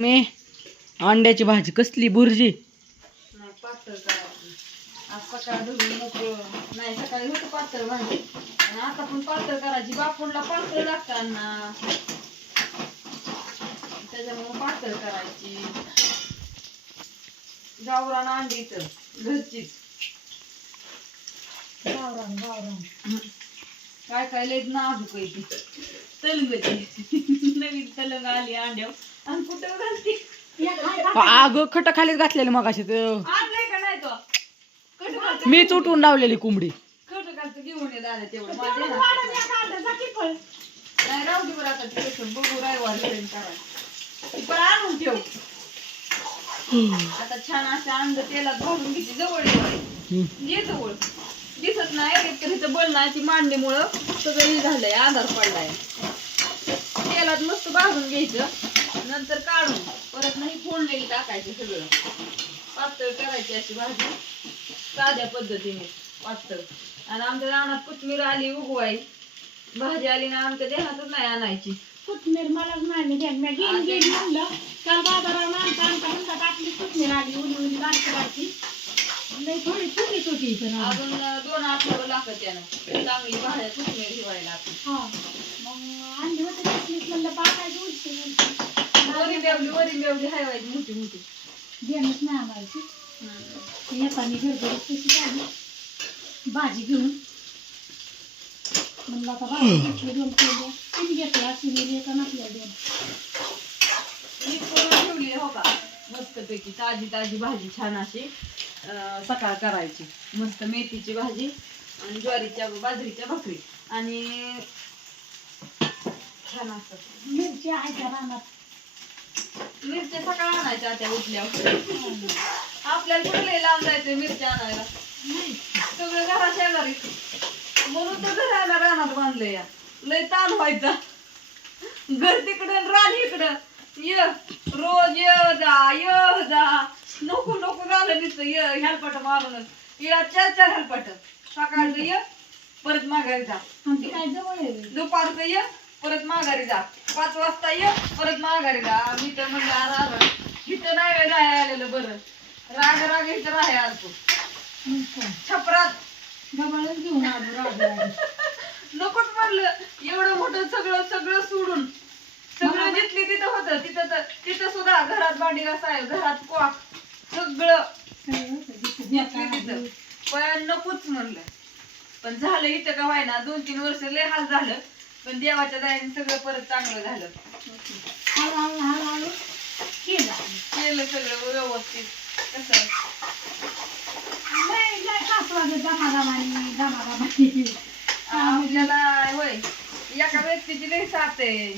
मी अंड्याची भाजी कसली बुर्जी? नाही पातळ करायची. आज सकाळ होतं पातळ भाजी. आणि आता पण पातळ करायची. बापूला पातळ लागतात ना त्याच्यामुळे पातळ करायची. गावरान अंडी तर घरचीच. गावरान गावरान. काय काय लय नाजूक आहे ती. तलंगची नवीन तलंग आली अंड्यावर. आणि कुठं घालते? अगं खट खालीच घातलेलं मग अशी आणलंय का नाही तो? कट घालतं. मीच उठून लावलेली कोंबडी. कट घालतं घेऊन ये दादा तेवढं. की. नाही राहू दे बरं आता ते बघू रविवारी प्रेम करा पण आणून ठेव. आता छान असे अंड तेलात भाजून जवळ ये. बाई. हम्म. ये जवळ. दिसत नाही तर इथं ती मांडणीमुळं सगळं हे झालंय आधार पडलाय. तेलात मस्त भाजून घ्यायचं. नंतर काढून परत नाही फोडलेली टाकायची सगळं. पातळ करायची अशी भाजी. साध्या पद्धतीने पातळ. आणि आमच्या रानात कोथमीर आली उगवाई. भाजी आली ना आमच्या देहातच नाही आणायची. कोथमीर मलाच नाही मी म्हणलं. काल बाजारावर आणता आणता म्हणतात आपली कोथमीर आली उली उली बारकी लई थोडी छोटी छोटी पण हा अजून दोन आठवडं लागत त्यानं चांगली भाज्या कोथमीर ठेवायला. आपण मग अंडी होते म्हणलं पाकायची उलटी. वरी बेवली वरी बेवली हायवायची मोठी मोठी. देणंच नाही गडबडीत कशी झाली? भाजी घेऊन. म्हणलं आता भाजी घेतली दोन केल्या. तीन घेतला सिनेल एका नसल्या दोन. करून ठेवली हो का? मस्तपैकी ताजी ताजी भाजी छान अशी सकाळ करायची. मस्त मेथीची भाजी आणि ज्वारीच्या बाजरीच्या भाकरी. आणि छान असतं मिरची आहे त्या रानात. मिरच्या सकाळ आणायच्या त्या उठल्यावर आपल्याला कुठे लय लांब जायचंय मिरच्या आणायला. सगळं घरा शेजारी म्हणून तर घराला रानात बांधलंय या. लय ताण व्हायचा. घर तिकडं रान इकडं. य रोज य जा य जा. नको नको झालं नुसतं य हेलपाट मारूनच. या चार चार हेलपाट सकाळचं य परत होय. दुपारचं ये परत माघारी जा. पाच वाजता ये परत माघारी जा. मी तर म्हणलं अरे इथं नाही वेळ राहायला आलेलं बरं. राग राग इथं राहायला आलतो छपरात. गबाळच घेऊन आलो राग राग. नकोच म्हणलं. एवढं मोठं सगळं सगळं सोडून. सगळं जिथली तिथं होतं तिथं तर तिथं सुद्धा घरात भांडी घासाय घरात क्वाक सगळं. तिथं. पण नकोच म्हणलं. पण झालं इथं का व्हायना दोन तीन वर्ष लय हाल झालं. पण देवाच्या दयाने सगळं परत चांगलं झालं. हळूहळू हळूहळू केलं. केलं सगळं व्यवस्थित. कसं लय लय कासवाचं दमादमानी दमादमानी आपल्याला होय एका व्यक्तीची साथ आहे.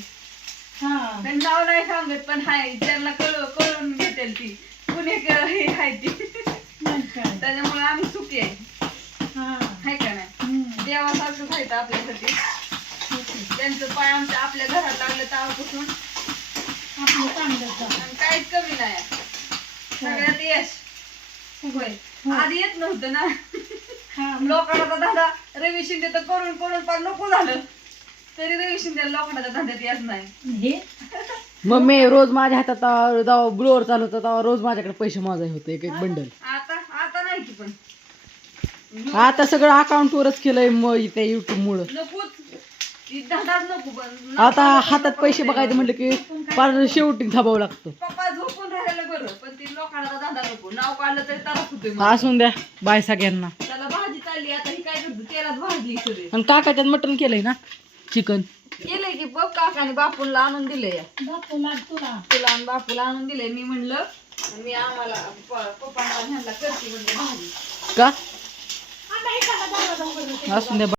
हा. पण नाव नाही सांगत पण हाय त्यांना कळ कळून घेतेल ती. कुणी क- हे हाय ती. त्याच्यामुळे आम्ही सुखी आहे. हा. हाय का नाही? हम्म. देवासारखंच आहे आपल्यासाठी. त्यांचं पाय आमच्या आपल्या घरात लागलं तेव्हापासून आपलं चांगलं. आणि काहीच कमी नाही. आहे. सगळ्यात यश. होय. आधी येत नव्हतं ना. हा. मग लोकांचा धंदा रवी शिंदे तर करून करून पण नको झालं. तरी रवी शिंदे लोकांच्या धंद्यात येत नाही. हे? मग मी रोज माझ्या हातात जेव्हा ब्लोअर चालू होता तेव्हा रोज माझ्याकडे पैसे माझे होते एक एक बंडल आता? आता नाही की पण. आता सगळं अकाउंट वरच केलंय मग त्या युट्यूब मुळे. नकोच. आता हातात पैसे बघायचे म्हटलं की पार शेवटी थांबावं लागतं. पप्पा झोपून राहायला बरं पण ती लोकांना धंदा नको? नाव काढलं तरी त्याला होतोय मला. असून द्या बाय सगळ्यांना. त्याला भाजी चालली आता ही काय करतो? तेलात भाजली सगळी आणि काकाच्यात मटण केलंय ना? चिकन. केलंय की बघ काकाने बापूला आणून दिलंय. तुला. तुला आणि बापूला आणून दिलंय मी म्हणलं मी आम्हाला प- पप्पांना ह्यांना करते म्हणजे भाजी. का? हे. असून द्या